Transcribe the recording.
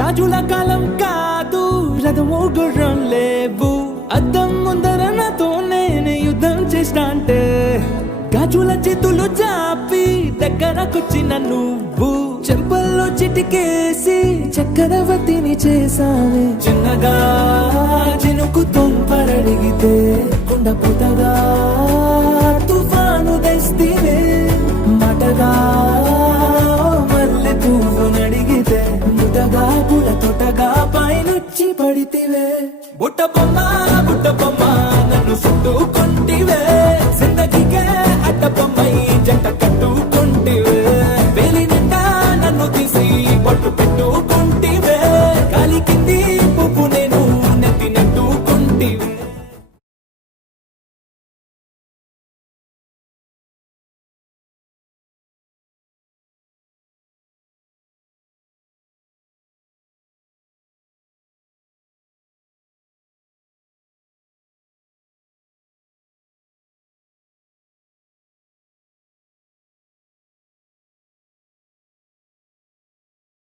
రాజుల కాలం కాదు రథము గుర్రం లేవు అద్దం ముందర నాతో నేను యుద్ధం చేస్తా అంటే గాజుల చేతులు చాపి దగ్గరకొచ్చిన నువ్వు చెంపల్లో చిటికేసి చక్రవర్తిని చేసావే చిన్నగా చినుకు తుంపరడిగితే కుండ పుటగా తుఫాను తెస్తీవే మటగా మల్లె పువ్వు నడిగితే ముటగా పుల తొటగా పైనుచ్చి పడితివే బుట్ట బొమ్మ